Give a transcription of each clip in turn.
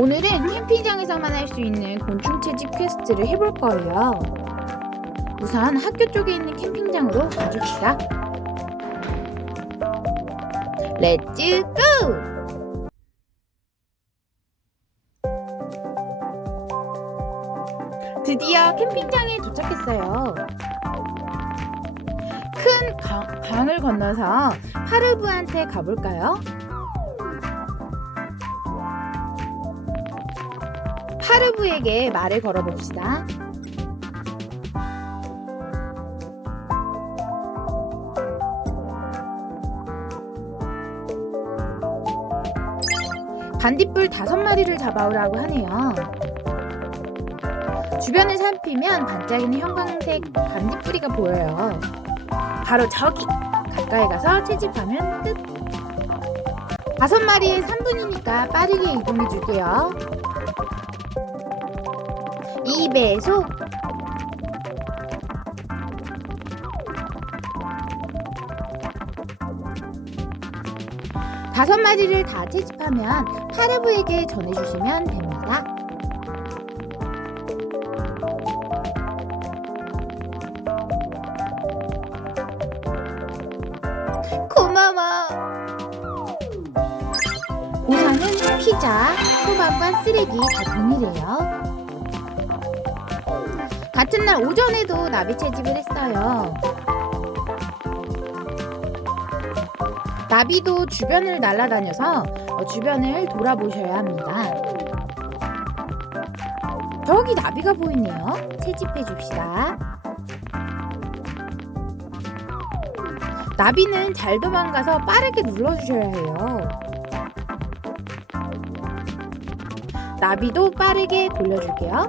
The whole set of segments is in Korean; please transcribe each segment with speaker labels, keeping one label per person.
Speaker 1: 오늘은 캠핑장에서만 할 수 있는 곤충 채집 퀘스트를 해볼 거예요. 우선 학교 쪽에 있는 캠핑장으로 가줍시다. 렛츠 고! 드디어 캠핑장에 도착했어요. 큰 강, 강을 건너서 파르브한테 가볼까요? 파르브에게 말을 걸어봅시다. 반딧불 다섯 마리를 잡아오라고 하네요. 주변을 살피면 반짝이는 형광색 반딧불이가 보여요. 바로 저기! 가까이 가서 채집하면 끝! 다섯 마리에 3분이니까 빠르게 이동해 줄게요. 2배속 다섯 마리를 다 채집하면 파르브에게 전해주시면 됩니다. 피자, 소방관 쓰레기 다 동일해요. 같은 날 오전에도 나비 채집을 했어요. 나비도 주변을 날아다녀서 어, 주변을 돌아보셔야 합니다. 저기 나비가 보이네요. 채집해 줍시다. 나비는 잘 도망가서 빠르게 눌러주셔야 해요. 나비도 빠르게 돌려줄게요.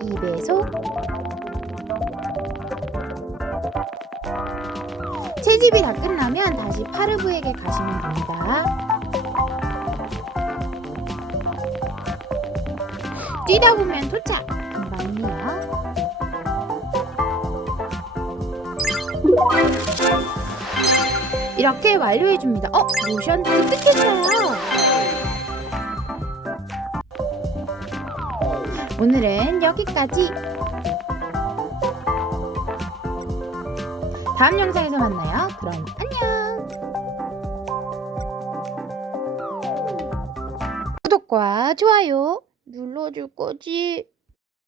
Speaker 1: 2배속 채집이 다 끝나면 다시 파르브에게 가시면 됩니다. 뛰다 보면 도착! 금방이네요. 이렇게 완료해줍니다. 어? 모션 획득했어요! 오늘은 여기까지! 다음 영상에서 만나요. 그럼 안녕. 구독과 좋아요 눌러줄 거지.